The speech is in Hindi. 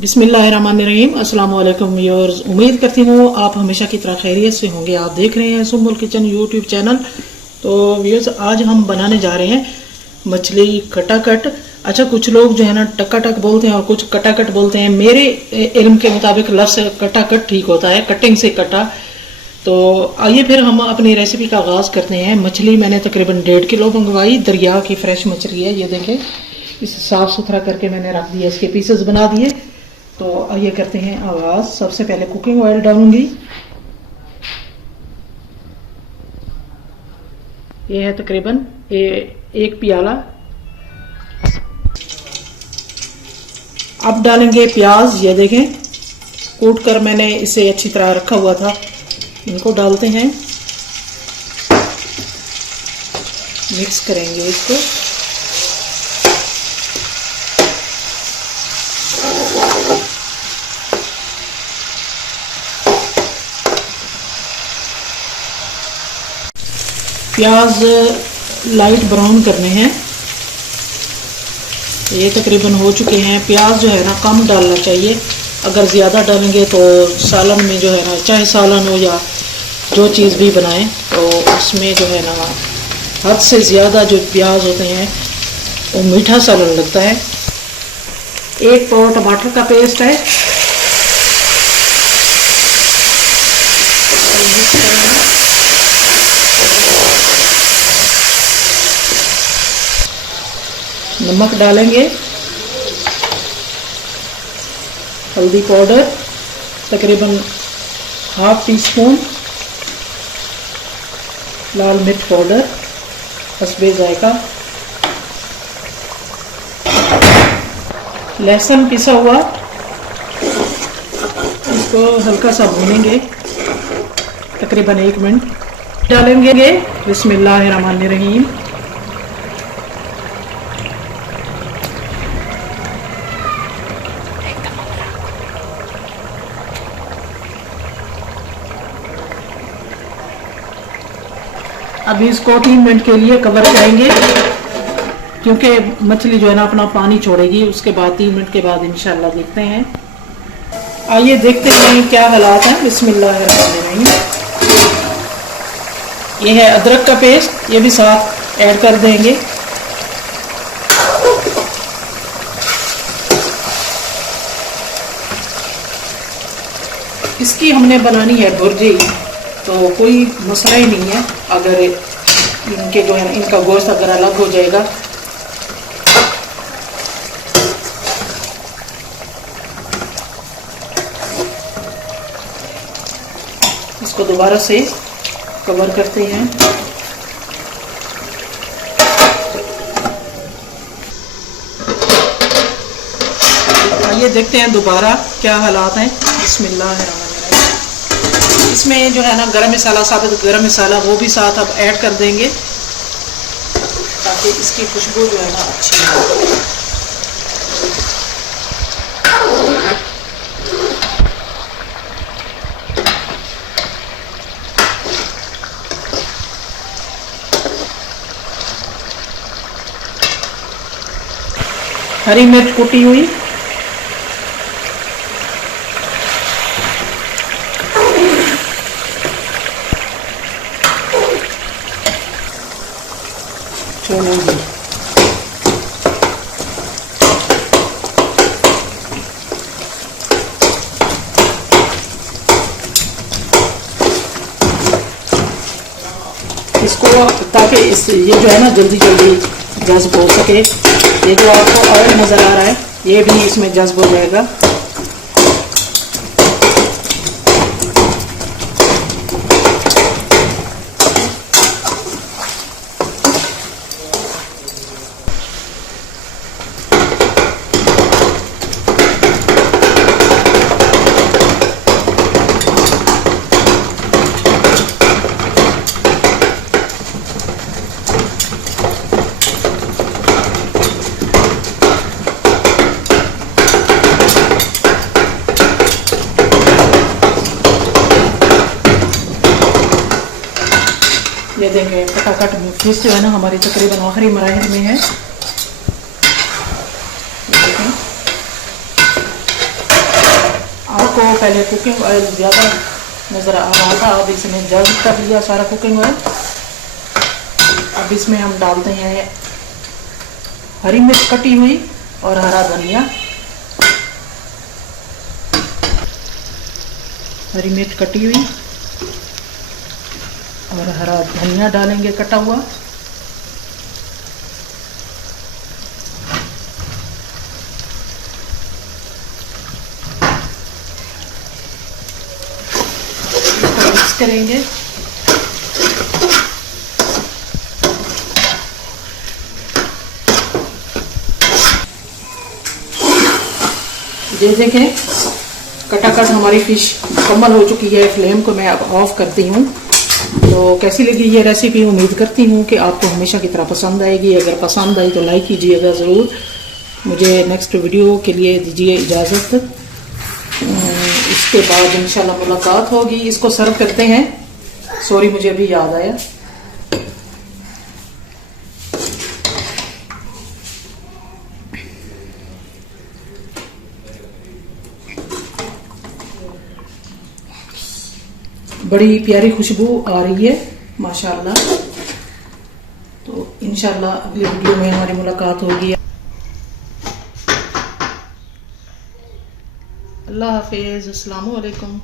बिस्मिल्लाहिर्रहमानिर्रहीम। अस्सलाम वालेकुम व्यूअर्स, उम्मीद करती हूँ आप हमेशा की तरह खैरियत से होंगे। आप देख रहे हैं सुम्बुल किचन यूट्यूब चैनल। तो व्यूअर्स, आज हम बनाने जा रहे हैं मछली कटाकट। अच्छा, कुछ लोग जो है ना टकाटक बोलते हैं और कुछ कटाकट बोलते हैं। मेरे इल्म के मुताबिक लफ्ज़ कटाकट ठीक होता है, कटिंग से कटा। तो आइए फिर हम अपनी रेसिपी का आगाज़ करते हैं। मछली मैंने तकरीबन 1.5 किलो मंगवाई। दरिया की फ्रेश मछली है, ये देखें। इसे साफ़ सुथरा करके मैंने रख दिया, इसके पीसेस बना दिए। तो आइए करते हैं आगाज़। सबसे पहले कुकिंग ऑयल डालूंगी। ये है तकरीबन 1 प्याला। अब डालेंगे प्याज, ये देखें कूट कर मैंने इसे अच्छी तरह रखा हुआ था। इनको डालते हैं, मिक्स करेंगे इसको। प्याज लाइट ब्राउन करने हैं। ये तकरीबन हो चुके हैं। प्याज जो है ना कम डालना चाहिए, अगर ज़्यादा डालेंगे तो सालन में जो है ना, चाहे सालन हो या जो चीज़ भी बनाएं, तो उसमें जो है ना हद से ज़्यादा जो प्याज होते हैं वो मीठा सालन लगता है। 1 पाव टमाटर का पेस्ट है। नमक डालेंगे, हल्दी पाउडर तकरीबन 1/2 टीस्पून, लाल मिर्च पाउडर हस्बे जायका, लहसुन पिसा हुआ, इसको हल्का सा भूनेंगे तकरीबन 1 मिनट। डालेंगे बिस्मिल्लाहिर्रहमानिर्रहीम। अभी इसको 3 मिनट के लिए कवर करेंगे, क्योंकि मछली जो है ना अपना पानी छोड़ेगी। उसके बाद 3 मिनट के बाद इंशाल्लाह देखते हैं। आइए देखते हैं क्या हालात हैं। बिस्मिल्लाहिर्रहमानिर्रहीम। ये है अदरक का पेस्ट, ये भी साथ ऐड कर देंगे। इसकी हमने बनानी है भुर्जी, तो कोई मसला ही नहीं है अगर इनके जो है ना इनका गोश्त अगर अलग हो जाएगा। इसको दोबारा से कवर करते हैं। ये देखते हैं दोबारा क्या हालात हैं। बिस्मिल्लाहिर्रहमानिर्रहीम। इसमें जो है ना गरम मसाला, साबुत गरम मसाला, वो भी साथ अब ऐड कर देंगे ताकि इसकी खुशबू जो है ना अच्छी हो। हरी मिर्च कुटी हुई, छोड़ेंगे। इसको ताकि ये जो है ना जल्दी जल्दी जज्ब हो सके। ये जो आपको ऑयल नज़र आ रहा है ये भी इसमें जज्ब हो जाएगा। ये देंगे कटाकट फिश जो है ना हमारी तकरीबन आखिरी मराहिल में है। आपको पहले कुकिंग ऑयल ज़्यादा नज़र आ रहा था, अब इसने जल्द कर लिया सारा कुकिंग ऑयल। अब इसमें हम डालते हैं हरी मिर्च कटी हुई और हरा धनिया। हरी मिर्च कटी हुई और हरा धनिया डालेंगे कटा हुआ। मिक्स करेंगे। ये देखें कटाकट हमारी फिश मुकम्मल हो चुकी है। फ्लेम को मैं अब ऑफ करती हूँ। तो कैसी लगी ये रेसिपी, उम्मीद करती हूँ कि आपको हमेशा की तरह पसंद आएगी। अगर पसंद आई तो लाइक कीजिएगा ज़रूर। मुझे नेक्स्ट वीडियो के लिए दीजिए इजाज़त। इसके बाद इंशाल्लाह मुलाकात होगी। इसको सर्व करते हैं। सॉरी, मुझे अभी याद आया। बड़ी प्यारी खुशबू आ रही है माशाल्लाह। तो इंशाल्लाह अगली वीडियो में हमारी मुलाकात होगी। अल्लाह हाफिज़, अस्सलामु अलैकुम।